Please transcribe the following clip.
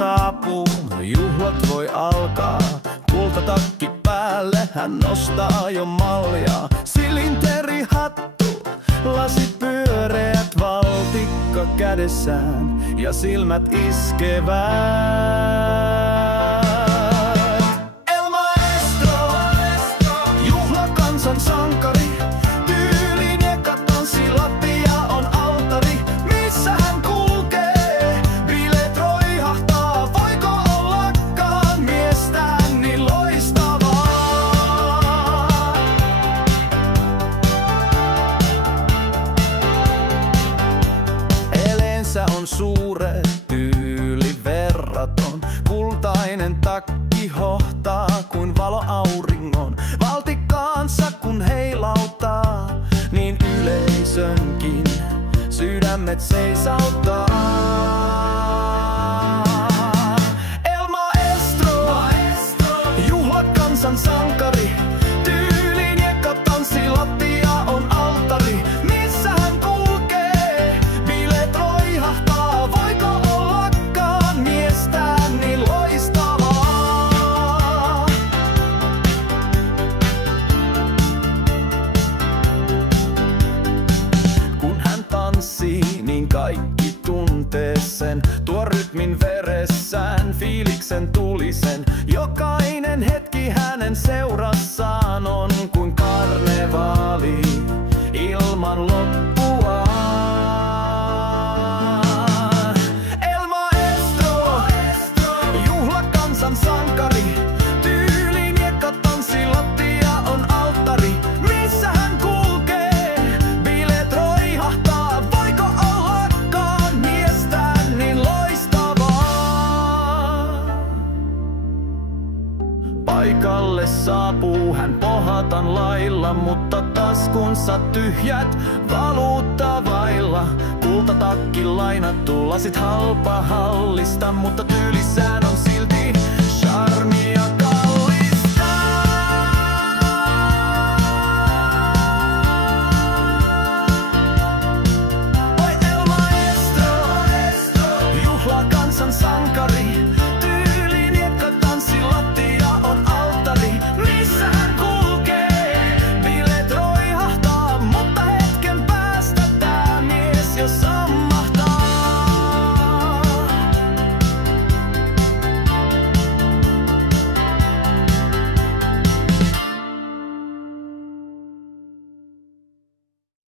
saapuu, juhlat voi alkaa. Kultatakki päälle, hän nostaa jo mallia. Silinterihattu, lasit pyöreät, valtikka kädessään ja silmät iskevät. El Maestro, juhlakansan sankari. Tyyliin eka tanssilattia on altari, missä hän kulkee. Bileet roihahtaa, voiko ollakaan miestään niin loistavaa? Eleensä on suuret, tyyli verraton. Kultainen takki hohtaa kuin valo auringon. Valtikkaansa kun heilauttaa, niin yleisönkin sydämet seisauttaa. El Maestro, juhlakansan sankari. Tyyliin eka tanssilattia on altari, missä hän kulkee. Bileet roihahtaa, voiko ollakaan miestään niin loistavaa? Kun hän tanssii, niin kaikki tuntee sen. Tuo rytmin veressään, fiiliksen tulisen. Jokainen hetki hänen seurassaan on kuin karnevaali ilman loppua. El Maestro, juhlakansan sankari. Tyyliin eka tanssilattia on altari, missä hän kulkee. Bileet roihahtaa, voiko ollakaan miestään niin loistavaa? Paikalle saapuu hän pohatan lailla, mutta taskunsa tyhjät, valuutta vailla. Kultatakki lainattu, lasit halpa hallista, mutta tyylissään on